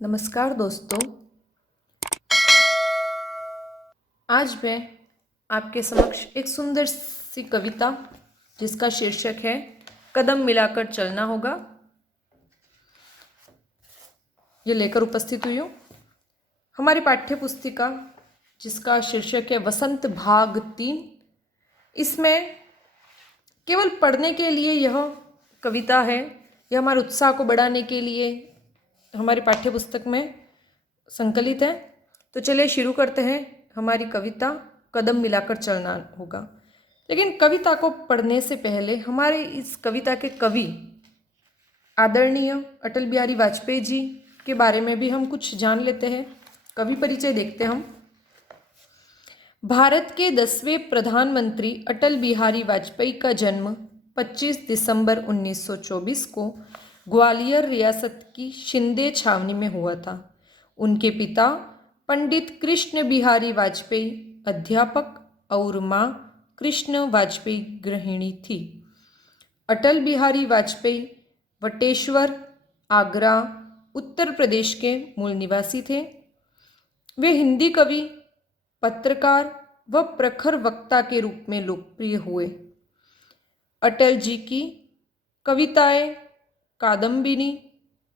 नमस्कार दोस्तों। आज मैं आपके समक्ष एक सुंदर सी कविता जिसका शीर्षक है कदम मिलाकर चलना होगा, ये लेकर उपस्थित हुई हूँ। हमारी पाठ्य पुस्तिका जिसका शीर्षक है वसंत भाग 3, इसमें केवल पढ़ने के लिए यह कविता है। यह हमारे उत्साह को बढ़ाने के लिए हमारी पाठ्य पुस्तक में संकलित है। तो चलिए शुरू करते हैं हमारी कविता कदम मिलाकर चलना होगा। लेकिन कविता को पढ़ने से पहले हमारे इस कविता के कवि आदरणीय अटल बिहारी वाजपेयी जी के बारे में भी हम कुछ जान लेते हैं। कवि परिचय देखते हैं हम। भारत के 10वें प्रधानमंत्री अटल बिहारी वाजपेयी का जन्म 25 दिसंबर 1924 को ग्वालियर रियासत की शिंदे छावनी में हुआ था। उनके पिता पंडित कृष्ण बिहारी वाजपेयी अध्यापक और मां कृष्ण वाजपेयी गृहिणी थी। अटल बिहारी वाजपेयी वटेश्वर, आगरा, उत्तर प्रदेश के मूल निवासी थे। वे हिंदी कवि, पत्रकार व प्रखर वक्ता के रूप में लोकप्रिय हुए। अटल जी की कविताएं कादम्बिनी,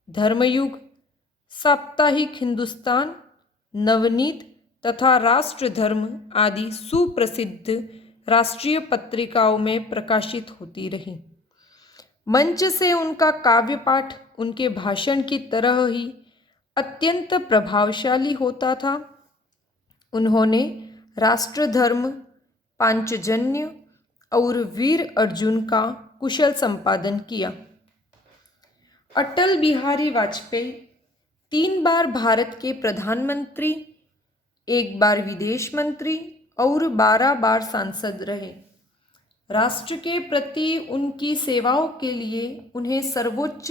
धर्मयुग, साप्ताहिक हिंदुस्तान, नवनीत तथा राष्ट्र धर्म आदि सुप्रसिद्ध राष्ट्रीय पत्रिकाओं में प्रकाशित होती रही। मंच से उनका काव्य पाठ उनके भाषण की तरह ही अत्यंत प्रभावशाली होता था। उन्होंने राष्ट्र धर्म, पांचजन्य और वीर अर्जुन का कुशल संपादन किया। अटल बिहारी वाजपेयी 3 बार भारत के प्रधानमंत्री, 1 बार विदेश मंत्री और 12 बार सांसद रहे। राष्ट्र के प्रति उनकी सेवाओं के लिए उन्हें सर्वोच्च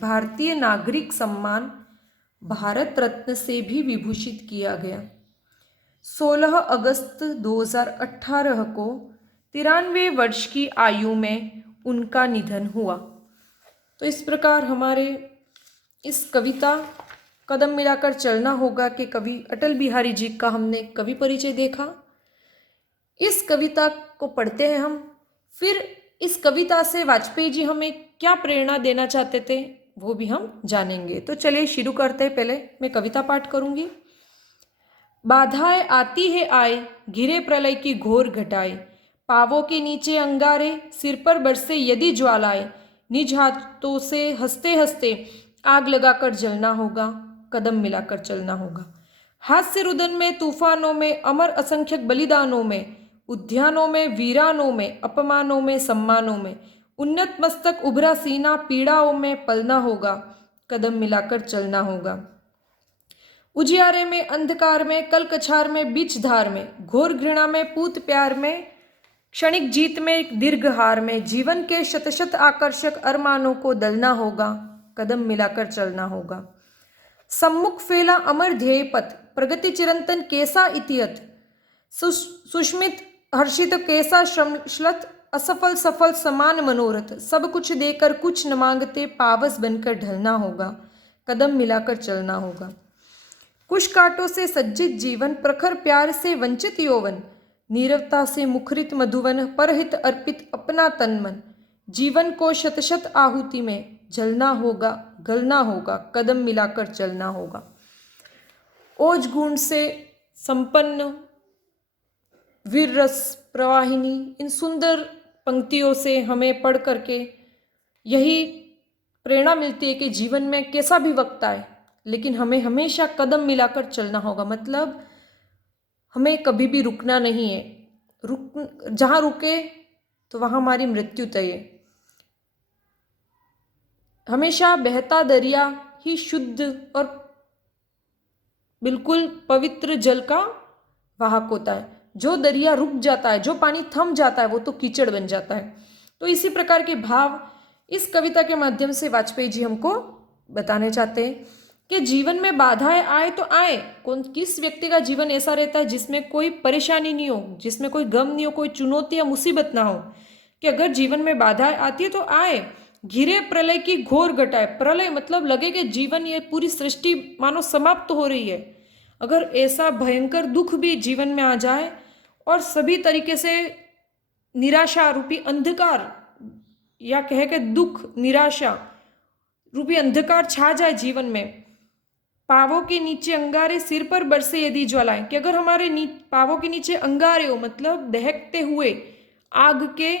भारतीय नागरिक सम्मान भारत रत्न से भी विभूषित किया गया। 16 अगस्त 2018 को 93 वर्ष की आयु में उनका निधन हुआ। तो इस प्रकार हमारे इस कविता कदम मिलाकर चलना होगा के कवि अटल बिहारी जी का हमने कवि परिचय देखा। इस कविता को पढ़ते हैं हम, फिर इस कविता से वाजपेयी जी हमें क्या प्रेरणा देना चाहते थे वो भी हम जानेंगे। तो चलिए शुरू करते हैं। पहले मैं कविता पाठ करूंगी। बाधाएं आती है आए, घिरे प्रलय की घोर घटाए, पावों के नीचे अंगारे, सिर पर बरसे यदि ज्वालाएं, निज हाथों से हंसते हंसते आग लगाकर जलना होगा, कदम मिलाकर चलना होगा। हास्य रुदन में, तूफानों में, अमर असंख्यक बलिदानों में, उद्यानों में, वीरानों में, अपमानों में, सम्मानों में, उन्नत मस्तक उभरा सीना, पीड़ाओं में पलना होगा, कदम मिलाकर चलना होगा। उजियारे में, अंधकार में, कल कछार में, बीच धार में, घोर घृणा में, पूत प्यार में, क्षणिक जीत में, दीर्घ हार में, जीवन के शतशत आकर्षक अरमानों को दलना होगा, कदम मिलाकर चलना होगा। सम्मुख फैला अमर ध्येय पथ, प्रगति चिरंतन कैसा इतियत, सुष्मित हर्षित कैसा श्रमश्लत, असफल सफल समान मनोरथ, सब कुछ देकर कुछ न मांगते पावस बनकर ढलना होगा, कदम मिलाकर चलना होगा। कुश कांटों से सज्जित जीवन, प्रखर प्यार से वंचित यौवन, नीरवता से मुखरित मधुवन, परहित अर्पित अपना तन मन, जीवन को शत शत आहुति में जलना होगा, गलना होगा, कदम मिलाकर चलना होगा। ओज गुण से संपन्न वीर रस प्रवाहिनी, इन सुंदर पंक्तियों से हमें पढ़ करके यही प्रेरणा मिलती है कि जीवन में कैसा भी वक्त आए लेकिन हमें हमेशा कदम मिलाकर चलना होगा। मतलब हमें कभी भी रुकना नहीं है। जहाँ रुके तो वहाँ हमारी मृत्यु तय है। हमेशा बहता दरिया ही शुद्ध और बिल्कुल पवित्र जल का वाहक होता है। जो दरिया रुक जाता है, जो पानी थम जाता है, वो तो कीचड़ बन जाता है। तो इसी प्रकार के भाव इस कविता के माध्यम से वाजपेयी जी हमको बताने चाहते हैं कि जीवन में बाधाएं आए तो आए। किस व्यक्ति का जीवन ऐसा रहता है जिसमें कोई परेशानी नहीं हो, जिसमें कोई गम नहीं हो, कोई चुनौती या मुसीबत ना हो, कि अगर जीवन में बाधाएं आती है तो आए, घिरे प्रलय की घोर घटाए। प्रलय मतलब लगे कि जीवन, ये पूरी सृष्टि मानो समाप्त हो रही है। अगर ऐसा भयंकर दुख भी जीवन में आ जाए और सभी तरीके से निराशा रूपी अंधकार, या कह के दुख निराशा रूपी अंधकार छा जाए जीवन में, पावों के नीचे अंगारे सिर पर बरसे यदि ज्वालाएं, कि अगर हमारे पावों के नीचे अंगारे हो, मतलब दहकते हुए आग के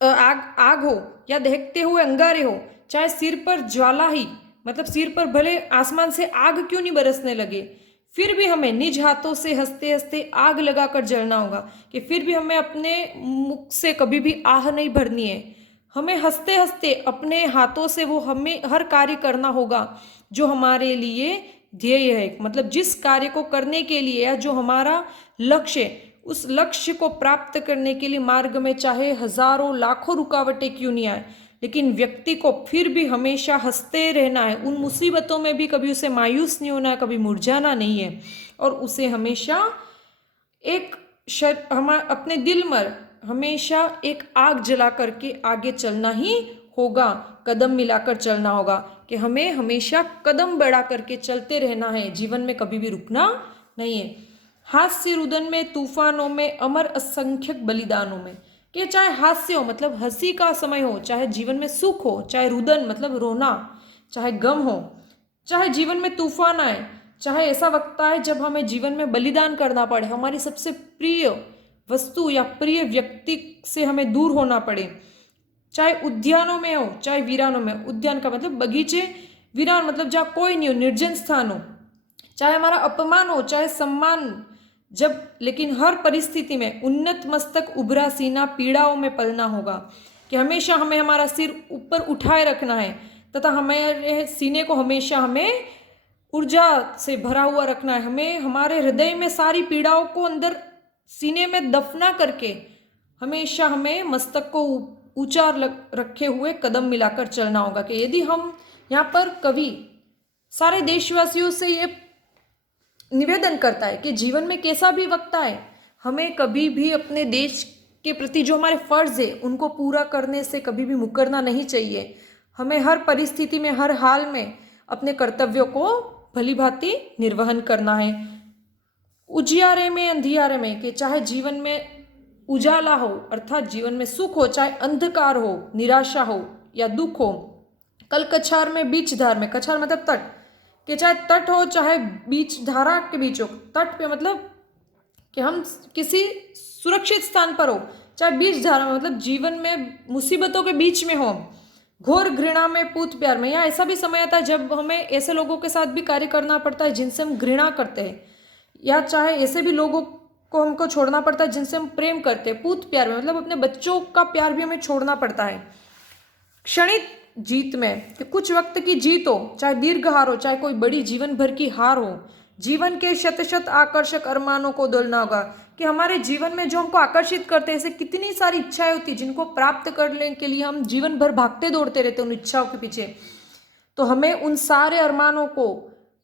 आग हो या दहकते हुए अंगारे हो, चाहे सिर पर ज्वाला ही, मतलब सिर पर भले आसमान से आग क्यों नहीं बरसने लगे, फिर भी हमें निज हाथों से हंसते हंसते आग लगाकर जलना होगा। कि फिर भी हमें अपने मुख से कभी भी आह नहीं भरनी है, हमें हंसते हंसते अपने हाथों से वो हमें हर कार्य करना होगा जो हमारे लिए ध्येय है। मतलब जिस कार्य को करने के लिए या जो हमारा लक्ष्य है, उस लक्ष्य को प्राप्त करने के लिए मार्ग में चाहे हजारों लाखों रुकावटें क्यों नहीं आए, लेकिन व्यक्ति को फिर भी हमेशा हंसते रहना है। उन मुसीबतों में भी कभी उसे मायूस नहीं होना है, कभी मुरझाना नहीं है, और उसे हमेशा एक अपने दिल में हमेशा एक आग जला करके आगे चलना ही होगा, कदम मिलाकर चलना होगा। कि हमें हमेशा कदम बढ़ा करके चलते रहना है, जीवन में कभी भी रुकना नहीं है। हास्य रुदन में, तूफानों में, अमर असंख्यक बलिदानों में। कि चाहे हास्य हो मतलब हंसी का समय हो, चाहे जीवन में सुख हो, चाहे रुदन मतलब रोना, चाहे गम हो, चाहे जीवन में तूफान आए, चाहे ऐसा वक्त आए जब हमें जीवन में बलिदान करना पड़े, हमारी सबसे प्रिय वस्तु या प्रिय व्यक्ति से हमें दूर होना पड़े, चाहे उद्यानों में हो चाहे वीरानों में। उद्यान का मतलब बगीचे, वीरान मतलब जहाँ कोई नहीं हो, निर्जन स्थान हो, चाहे हमारा अपमान हो चाहे सम्मान, जब लेकिन हर परिस्थिति में उन्नत मस्तक उभरा सीना पीड़ाओं में पलना होगा। कि हमेशा हमें हमारा सिर ऊपर उठाए रखना है तथा हमारे सीने को हमेशा हमें ऊर्जा से भरा हुआ रखना है। हमें हमारे हृदय में सारी पीड़ाओं को अंदर सीने में दफना करके हमेशा हमें मस्तक को ऊंचा रखे हुए कदम मिलाकर चलना होगा। कि यदि हम यहाँ पर कवि सारे देशवासियों से ये निवेदन करता है कि जीवन में कैसा भी वक्त आए, हमें कभी भी अपने देश के प्रति जो हमारे फर्ज है उनको पूरा करने से कभी भी मुकरना नहीं चाहिए। हमें हर परिस्थिति में, हर हाल में अपने कर्तव्यों को भली भांति निर्वहन करना है। उजियारे में अंधियारे में, कि चाहे जीवन में उजाला हो अर्थात जीवन में सुख हो, चाहे अंधकार हो, निराशा हो या दुख हो, कल कछार में बीच धार में, कछार मतलब तट, कि चाहे तट हो चाहे बीच धारा के बीच हो, तट पे मतलब कि हम किसी सुरक्षित स्थान पर हो, चाहे बीच धारा में मतलब जीवन में मुसीबतों के बीच में हो, घोर घृणा में पूत प्यार में, या ऐसा भी समय आता है जब हमें ऐसे लोगों के साथ भी कार्य करना पड़ता है जिनसे हम घृणा करते हैं, या चाहे ऐसे भी लोगों को हमको छोड़ना पड़ता है जिनसे हम प्रेम करते हैं। पूत प्यार में मतलब अपने बच्चों का प्यार भी हमें छोड़ना पड़ता है। क्षणिक जीत में, कि कुछ वक्त की जीत हो चाहे दीर्घ हार हो, चाहे कोई बड़ी जीवन भर की हार हो, जीवन के शत शत आकर्षक अरमानों को दौलना होगा। कि हमारे जीवन में जो हमको आकर्षित करते हैं, ऐसे कितनी सारी इच्छाएं होती जिनको प्राप्त करने के लिए हम जीवन भर भागते दौड़ते रहते हैं उन इच्छाओं के पीछे। तो हमें उन सारे अरमानों को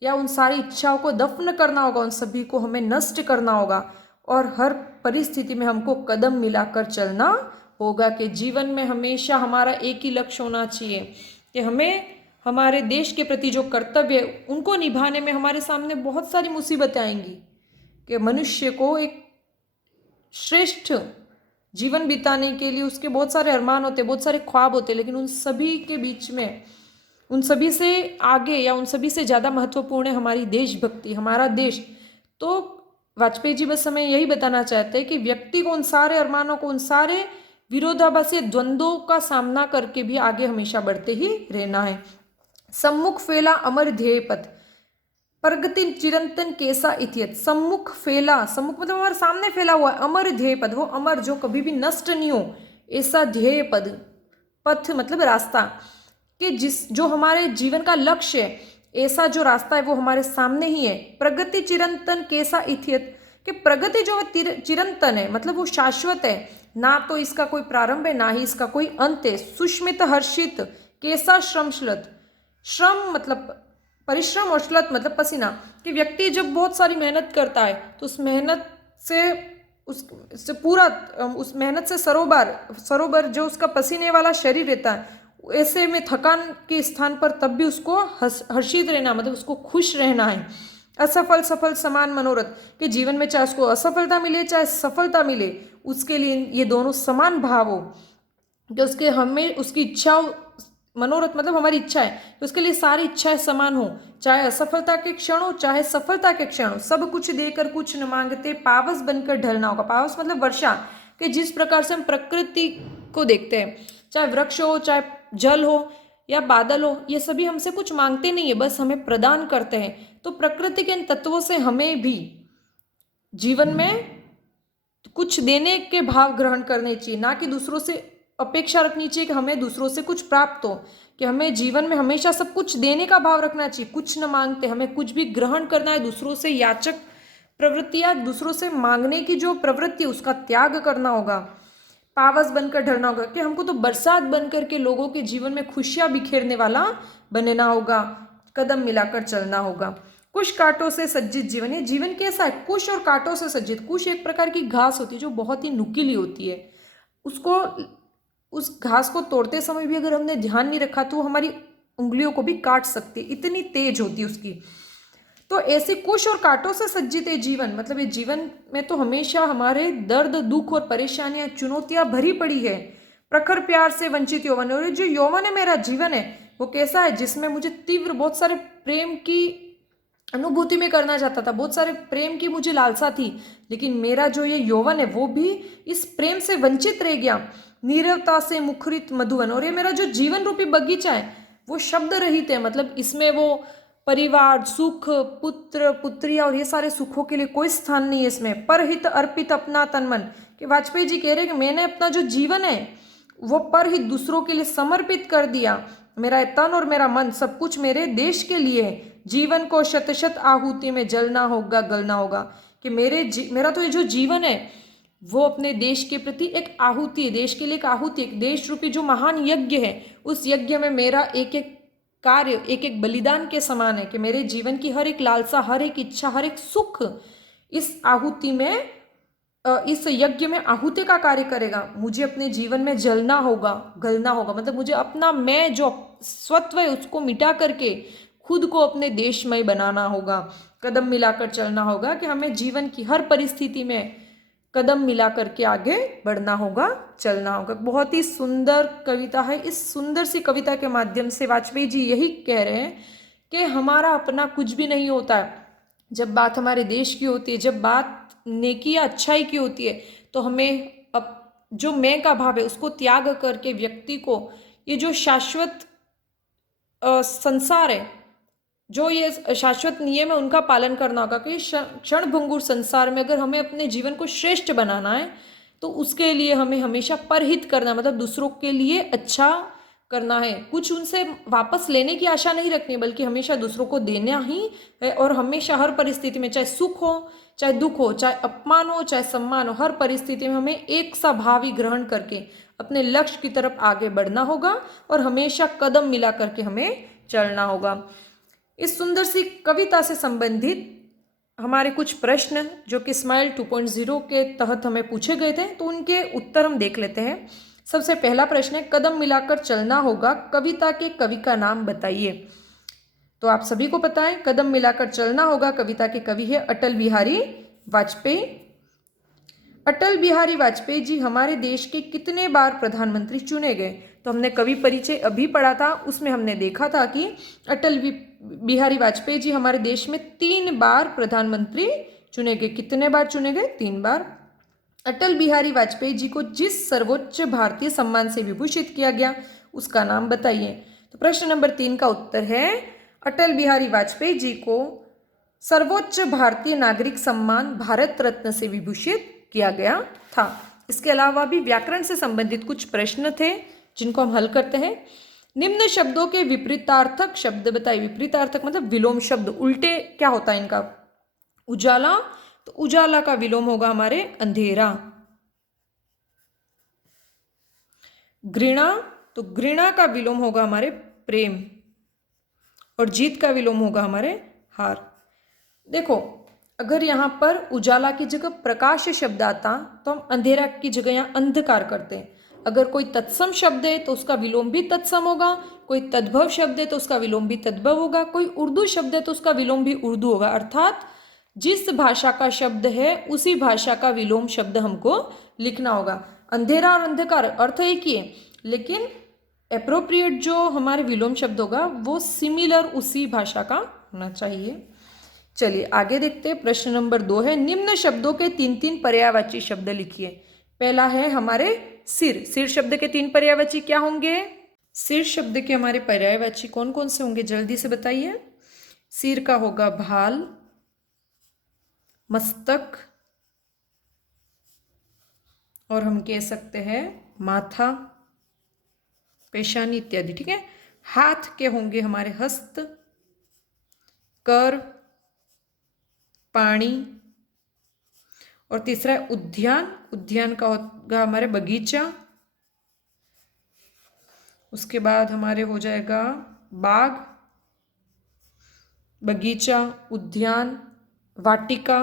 या उन सारी इच्छाओं को दफन करना होगा, उन सभी को हमें नष्ट करना होगा, और हर परिस्थिति में हमको कदम मिलाकर चलना होगा। कि जीवन में हमेशा हमारा एक ही लक्ष्य होना चाहिए कि हमें हमारे देश के प्रति जो कर्तव्य है उनको निभाने में हमारे सामने बहुत सारी मुसीबतें आएंगी। कि मनुष्य को एक श्रेष्ठ जीवन बिताने के लिए उसके बहुत सारे अरमान होते, बहुत सारे ख्वाब होते, लेकिन उन सभी के बीच में, उन सभी से आगे या उन सभी से ज़्यादा महत्वपूर्ण है हमारी देशभक्ति, हमारा देश। तो वाजपेयी जी बस हमें यही बताना चाहते हैं कि व्यक्ति को उन सारे अरमानों को, उन सारे विरोधाभासी द्वंद्वों का सामना करके भी आगे हमेशा बढ़ते ही रहना है। सम्मुख फैला अमर ध्येय पथ, प्रगति चिरंतन कैसा इतियत। सम्मुख फैला, सम्मुख मतलब हमारे सामने फैला हुआ है, अमर ध्येय पद, वो अमर जो कभी भी नष्ट नहीं हो, ऐसा ध्येय पद, पथ मतलब रास्ता, कि जो हमारे जीवन का लक्ष्य है, ऐसा जो रास्ता है वो हमारे सामने ही है। प्रगति चिरंतन कैसा इतियत, कि प्रगति जो है चिरंतन है, मतलब वो शाश्वत है, ना तो इसका कोई प्रारंभ है ना ही इसका कोई अंत है। सुष्मित हर्षित कैसा श्रमश्लत, श्रम मतलब परिश्रम और श्लत मतलब पसीना, कि व्यक्ति जब बहुत सारी मेहनत करता है तो उस मेहनत से उससे पूरा उस मेहनत से सरोबर जो उसका पसीने वाला शरीर रहता है, ऐसे में थकान के स्थान पर तब भी उसको हर्षित रहना, मतलब उसको खुश रहना है। असफल सफल समान मनोरथ, कि जीवन में चाहे उसको असफलता मिले चाहे सफलता मिले, उसके लिए ये दोनों समान भाव हो, कि उसके हमें उसकी इच्छाओं, मनोरथ मतलब हमारी इच्छा है, तो उसके लिए सारी इच्छाएं समान हो, चाहे असफलता के क्षण हो चाहे सफलता के क्षण हो, सब कुछ देकर कुछ न मांगते, पावस बनकर ढलना होगा। पावस मतलब वर्षा, कि जिस प्रकार से हम प्रकृति को देखते हैं, चाहे वृक्ष हो चाहे जल हो या बादल हो, ये सभी हमसे कुछ मांगते नहीं है, बस हमें प्रदान करते हैं। तो प्रकृति के इन तत्वों से हमें भी जीवन में कुछ देने के भाव ग्रहण करने चाहिए, ना कि दूसरों से अपेक्षा रखनी चाहिए कि हमें दूसरों से कुछ प्राप्त हो, कि हमें जीवन में हमेशा सब कुछ देने का भाव रखना चाहिए, कुछ न मांगते, हमें कुछ भी ग्रहण करना है, दूसरों से याचक प्रवृत्ति या दूसरों से मांगने की जो प्रवृत्ति है उसका त्याग करना होगा। पावस बनकर ढलना होगा, कि हमको तो बरसात बनकर के लोगों के जीवन में खुशियां बिखेरने वाला बनना होगा, कदम मिलाकर चलना होगा। कुश कांटों से सज्जित जीवन, ये जीवन कैसा है? कुश और कांटों से सज्जित। कुश एक प्रकार की घास होती है जो बहुत ही नुकीली होती है, उसको उस घास को तोड़ते समय भी अगर हमने ध्यान नहीं रखा तो हमारी उंगलियों को भी काट सकती है, इतनी तेज होती है उसकी। तो ऐसे कुश और कांटों से सज्जित है जीवन, मतलब ये जीवन में तो हमेशा हमारे दर्द दुख और परेशानियां चुनौतियां भरी पड़ी है। प्रखर प्यार से वंचित यौवन, और जो यौवन है मेरा जीवन है वो कैसा है? जिसमें मुझे तीव्र बहुत सारे प्रेम की अनुभूति में करना चाहता था, बहुत सारे प्रेम की मुझे लालसा थी, लेकिन मेरा जो ये यौवन है वो भी इस प्रेम से वंचित रह गया। नीरवता से मुखरित मधुवन, और ये मेरा जो जीवन रूपी बगीचा है वो शब्द रहित है, मतलब इसमें वो परिवार सुख पुत्र पुत्रिया और ये सारे सुखों के लिए कोई स्थान नहीं है इसमें। परहित अर्पित अपना तन मन, कि वाजपेयी जी कह रहे हैं कि मैंने अपना जो जीवन है वो परहित दूसरों के लिए समर्पित कर दिया, मेरा तन और मेरा मन सब कुछ मेरे देश के लिए है। जीवन को शत शत आहुति में जलना होगा गलना होगा, कि मेरा तो ये जो जीवन है वो अपने देश के प्रति एक आहुति है, देश के लिए एक आहुति, एक देश रूपी जो महान यज्ञ है, उस यज्ञ में मेरा एक एक कार्य एक एक बलिदान के समान है, कि मेरे जीवन की हर एक लालसा, हर एक इच्छा, हर एक सुख इस आहुति में, इस यज्ञ में आहुति का कार्य करेगा। मुझे अपने जीवन में जलना होगा गलना होगा, मतलब मुझे अपना मैं जो स्वत्व है उसको मिटा करके खुद को अपने देशमय बनाना होगा। कदम मिलाकर चलना होगा, कि हमें जीवन की हर परिस्थिति में कदम मिला करके आगे बढ़ना होगा, चलना होगा। बहुत ही सुंदर कविता है। इस सुंदर सी कविता के माध्यम से वाजपेयी जी यही कह रहे हैं कि हमारा अपना कुछ भी नहीं होता है। जब बात हमारे देश की होती है, जब बात नेकी या अच्छाई की होती है, तो हमें अब जो मैं का भाव है उसको त्याग करके व्यक्ति को ये जो शाश्वत संसार है, जो ये शाश्वत नियम है उनका पालन करना होगा। कि क्षण भंगुर संसार में अगर हमें अपने जीवन को श्रेष्ठ बनाना है तो उसके लिए हमें हमेशा परहित करना, मतलब दूसरों के लिए अच्छा करना है, कुछ उनसे वापस लेने की आशा नहीं रखनी, बल्कि हमेशा दूसरों को देना ही है। और हमेशा हर परिस्थिति में, चाहे सुख हो चाहे दुख हो, चाहे अपमान हो चाहे सम्मान हो, हर परिस्थिति में हमें एक सा भाव ही ग्रहण करके अपने लक्ष्य की तरफ आगे बढ़ना होगा और हमेशा कदम मिला करके हमें चलना होगा। इस सुंदर सी कविता से संबंधित हमारे कुछ प्रश्न जो कि स्माइल 2.0 के तहत हमें पूछे गए थे, तो उनके उत्तर हम देख लेते हैं। सबसे पहला प्रश्न है, कदम मिलाकर चलना होगा, कविता के कवि का नाम बताइए। तो आप सभी को पता है कदम मिलाकर चलना होगा कविता के कवि है अटल बिहारी वाजपेयी। अटल बिहारी वाजपेयी जी हमारे देश के कितने बार प्रधानमंत्री चुने गए? तो हमने कवि परिचय अभी पढ़ा था, उसमें हमने देखा था कि अटल बिहारी वाजपेयी जी हमारे देश में 3 बार प्रधानमंत्री चुने गए। कितने बार चुने गए? 3 बार। अटल बिहारी वाजपेयी जी को जिस सर्वोच्च भारतीय सम्मान से विभूषित किया गया उसका नाम बताइए। तो प्रश्न नंबर 3 का उत्तर है, अटल बिहारी वाजपेयी जी को सर्वोच्च भारतीय नागरिक सम्मान भारत रत्न से विभूषित किया गया था। इसके अलावा भी व्याकरण से संबंधित कुछ प्रश्न थे जिनको हम हल करते हैं। निम्न शब्दों के विपरीतार्थक शब्द बताइए। विपरीतार्थक मतलब विलोम शब्द, उल्टे क्या होता है इनका? उजाला, तो उजाला का विलोम होगा हमारे अंधेरा। घृणा, तो घृणा का विलोम होगा हमारे प्रेम। और जीत का विलोम होगा हमारे हार। देखो अगर यहाँ पर उजाला की जगह प्रकाश शब्द आता तो हम अंधेरा की जगह यहाँ अंधकार करते हैं। अगर कोई तत्सम शब्द है तो उसका विलोम भी तत्सम होगा, कोई तद्भव शब्द है तो उसका विलोम भी तद्भव होगा, कोई उर्दू शब्द है तो उसका विलोम भी उर्दू होगा। अर्थात जिस भाषा का शब्द है उसी भाषा का विलोम शब्द हमको लिखना होगा। अंधेरा और अंधकार अर्थ एक ही है, लेकिन एप्रोप्रिएट जो हमारे विलोम शब्द होगा वो सिमिलर उसी भाषा का होना चाहिए। चलिए आगे देखते हैं। प्रश्न नंबर 2 है, निम्न शब्दों के 3 पर्यायवाची शब्द लिखिए। पहला है हमारे सिर। सिर शब्द के 3 पर्यायवाची क्या होंगे? सिर शब्द के हमारे पर्यायवाची कौन कौन से होंगे, जल्दी से बताइए। सिर का होगा भाल, मस्तक, और हम कह सकते हैं माथा, पेशानी इत्यादि। ठीक है। हाथ के होंगे हमारे हस्त, कर, पानी, और तीसरा है उद्यान। उद्यान का होगा हमारे बगीचा। उसके बाद हमारे हो जाएगा बाग, बगीचा, उद्यान, वाटिका।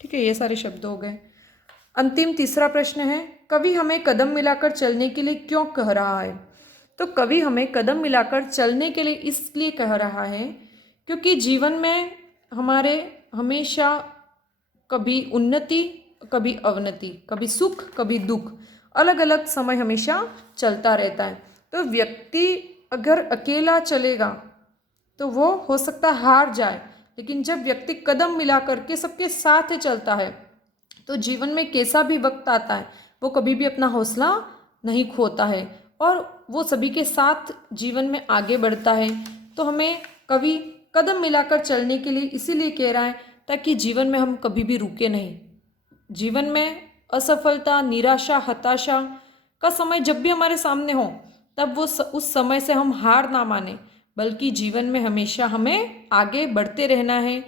ठीक है, ये सारे शब्द हो गए। अंतिम तीसरा प्रश्न है, कवि हमें कदम मिलाकर चलने के लिए क्यों कह रहा है? तो कवि हमें कदम मिलाकर चलने के लिए इसलिए कह रहा है क्योंकि जीवन में हमारे हमेशा कभी उन्नति, कभी अवनति, कभी सुख, कभी दुख, अलग अलग समय हमेशा चलता रहता है। तो व्यक्ति अगर अकेला चलेगा तो वो हो सकता है हार जाए, लेकिन जब व्यक्ति कदम मिला करके सबके साथ चलता है तो जीवन में कैसा भी वक्त आता है वो कभी भी अपना हौसला नहीं खोता है और वो सभी के साथ जीवन में आगे बढ़ता है। तो हमें कवि कदम मिलाकर चलने के लिए इसीलिए कह रहा है ताकि जीवन में हम कभी भी रुके नहीं। जीवन में असफलता, निराशा, हताशा का समय जब भी हमारे सामने हो तब वो उस समय से हम हार ना माने, बल्कि जीवन में हमेशा हमें आगे बढ़ते रहना है।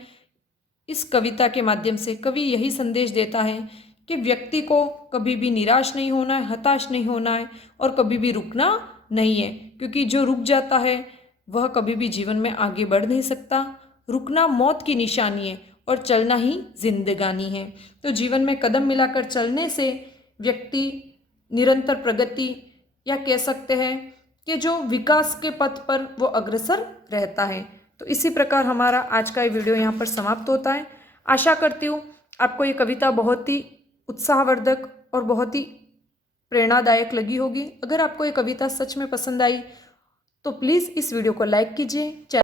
इस कविता के माध्यम से कवि यही संदेश देता है कि व्यक्ति को कभी भी निराश नहीं होना है, हताश नहीं होना है और कभी भी रुकना नहीं है, क्योंकि जो रुक जाता है वह कभी भी जीवन में आगे बढ़ नहीं सकता। रुकना मौत की निशानी है और चलना ही जिंदगानी है। तो जीवन में कदम मिलाकर चलने से व्यक्ति निरंतर प्रगति, या कह सकते हैं कि जो विकास के पथ पर वो अग्रसर रहता है। तो इसी प्रकार हमारा आज का ये वीडियो यहाँ पर समाप्त होता है। आशा करती हूँ आपको ये कविता बहुत ही उत्साहवर्धक और बहुत ही प्रेरणादायक लगी होगी। अगर आपको ये कविता सच में पसंद आई तो प्लीज़ इस वीडियो को लाइक कीजिए।